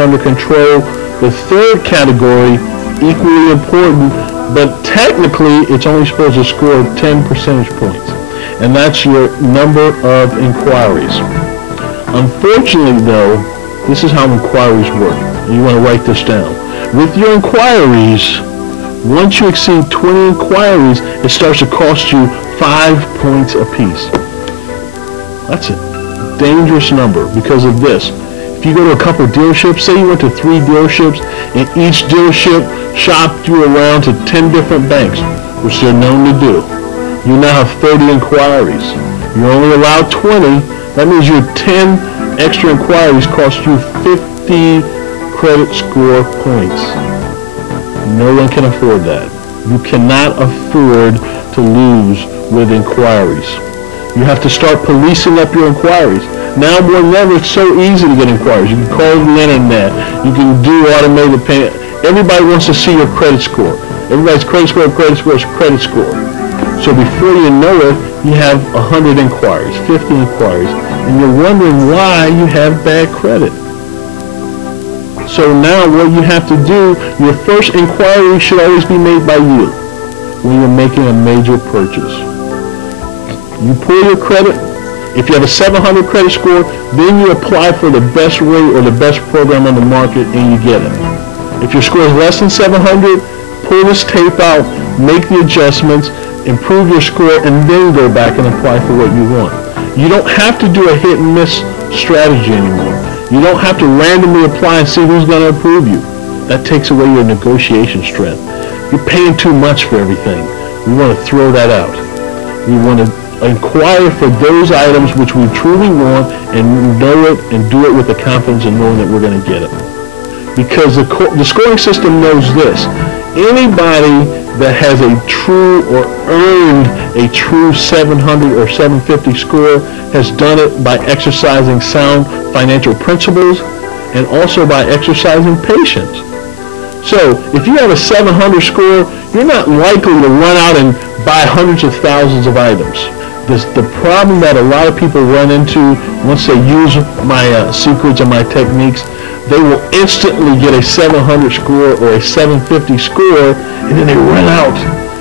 under control. The third category, equally important, but technically it's only supposed to score 10 percentage points, and that's your number of inquiries. Unfortunately though, this is how inquiries work. You want to write this down. With your inquiries, once you exceed 20 inquiries, it starts to cost you 5 points apiece. That's a dangerous number because of this. If you go to a couple of dealerships, say you went to 3 dealerships, and each dealership shopped you around to 10 different banks, which they're known to do. You now have 30 inquiries. You're only allowed 20. That means your 10 extra inquiries cost you 50 credit score points. No one can afford that. You cannot afford to lose with inquiries. You have to start policing up your inquiries. Now more than ever, it's so easy to get inquiries. You can call the internet. You can do automated payment. Everybody wants to see your credit score. Everybody's credit score, credit score, credit score. So before you know it, you have 100 inquiries, 50 inquiries, and you're wondering why you have bad credit. So now what you have to do, your first inquiry should always be made by you when you're making a major purchase. You pull your credit. If you have a 700 credit score, then you apply for the best rate or the best program on the market and you get it. If your score is less than 700, pull this tape out, make the adjustments, improve your score, and then go back and apply for what you want. You don't have to do a hit and miss strategy anymore. You don't have to randomly apply and see who's going to approve you. That takes away your negotiation strength. You're paying too much for everything. We want to throw that out. We want to inquire for those items which we truly want and know it and do it with the confidence and knowing that we're going to get it. Because the scoring system knows this. Anybody that has a true or earned a true 700 or 750 score has done it by exercising sound financial principles and also by exercising patience. So if you have a 700 score, you're not likely to run out and buy hundreds of thousands of items. The problem that a lot of people run into once they use my secrets and my techniques, they will instantly get a 700 score or a 750 score, and then they run out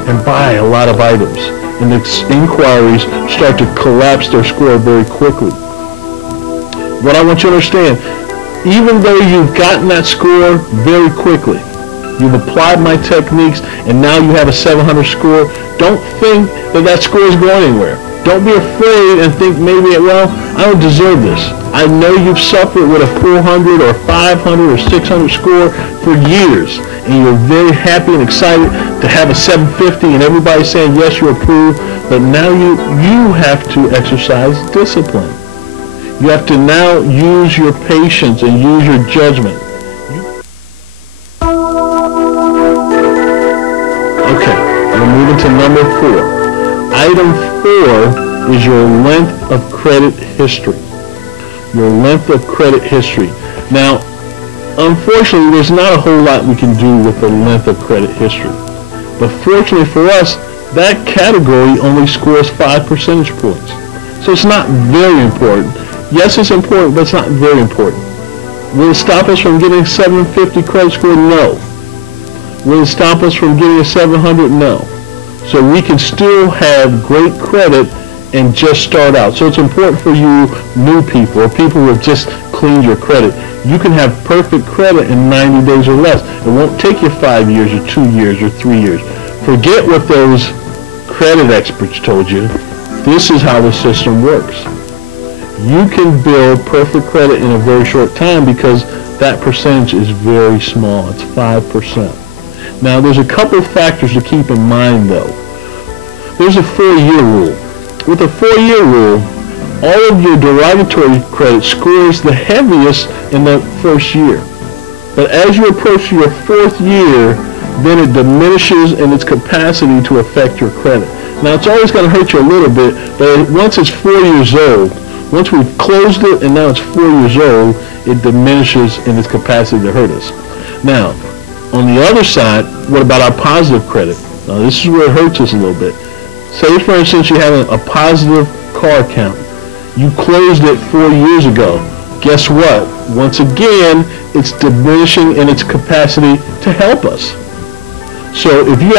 and buy a lot of items. And the inquiries start to collapse their score very quickly. What I want you to understand, even though you've gotten that score very quickly, you've applied my techniques, and now you have a 700 score, don't think that that score is going anywhere. Don't be afraid and think maybe, well, I don't deserve this. I know you've suffered with a 400 or 500 or 600 score for years, and you're very happy and excited to have a 750, and everybody's saying, yes, you're approved, but now you have to exercise discipline. You have to now use your patience and use your judgment. Okay, we're moving to number 4. Item 4 is your length of credit history. Your length of credit history. Now, unfortunately, there's not a whole lot we can do with the length of credit history. But fortunately for us, that category only scores 5 percentage points. So it's not very important. Yes, it's important, but it's not very important. Will it stop us from getting a 750 credit score? No. Will it stop us from getting a 700? No. So we can still have great credit and just start out. So it's important for you new people or people who have just cleaned your credit. You can have perfect credit in 90 days or less. It won't take you 5 years or 2 years or 3 years. Forget what those credit experts told you. This is how the system works. You can build perfect credit in a very short time because that percentage is very small. It's 5%. Now, there's a couple of factors to keep in mind, though. There's a 4-year rule. With a 4-year rule, all of your derogatory credit scores the heaviest in the first year. But as you approach your 4th year, then it diminishes in its capacity to affect your credit. Now, it's always going to hurt you a little bit, but once it's 4 years old, once we've closed it and now it's 4 years old, it diminishes in its capacity to hurt us. Now, on the other side, what about our positive credit? Now, this is where it hurts us a little bit. Say, for instance, you have a positive car account. You closed it 4 years ago. Guess what? Once again, it's diminishing in its capacity to help us. So if you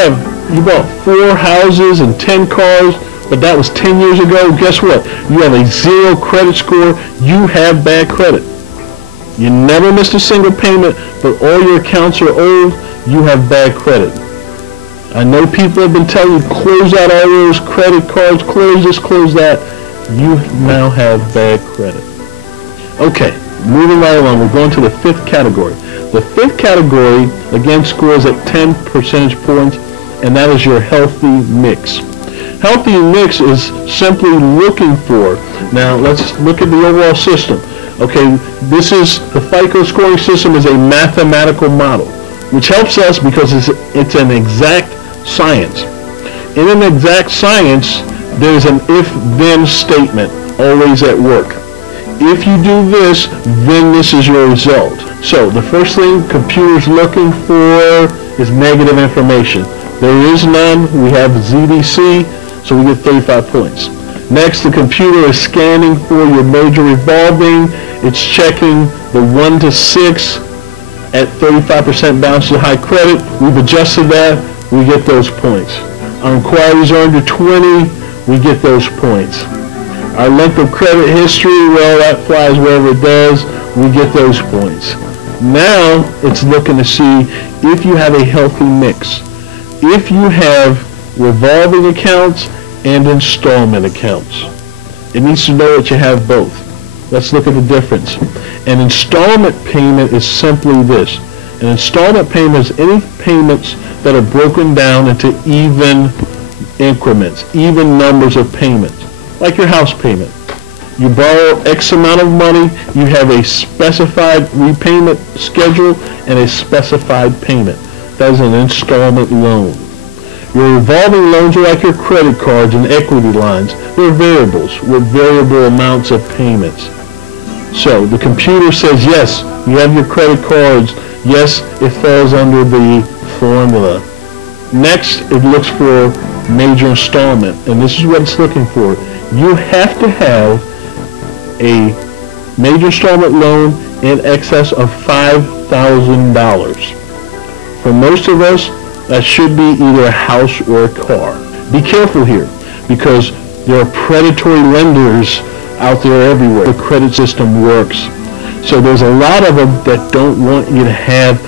bought 4 houses and 10 cars, but that was 10 years ago, guess what? You have a 0 credit score, you have bad credit. You never missed a single payment, but all your accounts are old, you have bad credit. I know people have been telling you, close out all those credit cards, close this, close that. You now have bad credit. Okay, moving right along, we're going to the 5th category. The 5th category, again, scores at 10 percentage points, and that is your healthy mix. Healthy mix is simply looking for, now let's look at the overall system. Okay, this is, the FICO scoring system is a mathematical model, which helps us because it's an exact science. In an exact science, there's an if-then statement always at work. If you do this, then this is your result. So the first thing computer's looking for is negative information. There is none. We have ZDC, so we get 35 points. Next, the computer is scanning for your major revolving. It's checking the 1 to 6 at 35% balance to high credit. We've adjusted that. We get those points. Our inquiries are under 20. We get those points. Our length of credit history, well, that flies wherever it does. We get those points. Now, it's looking to see if you have a healthy mix. If you have revolving accounts and installment accounts. It needs to know that you have both. Let's look at the difference. An installment payment is simply this. An installment payment is any payments that are broken down into even increments, even numbers of payments, like your house payment. You borrow X amount of money, you have a specified repayment schedule and a specified payment. That is an installment loan. Your revolving loans are like your credit cards and equity lines. They're variables with variable amounts of payments. So the computer says, yes, you have your credit cards. Yes, it falls under the formula. Next, it looks for major installment, and this is what it's looking for. You have to have a major installment loan in excess of $5,000. For most of us, that should be either a house or a car. Be careful here, because there are predatory lenders out there everywhere. The credit system works. So there's a lot of them that don't want you to have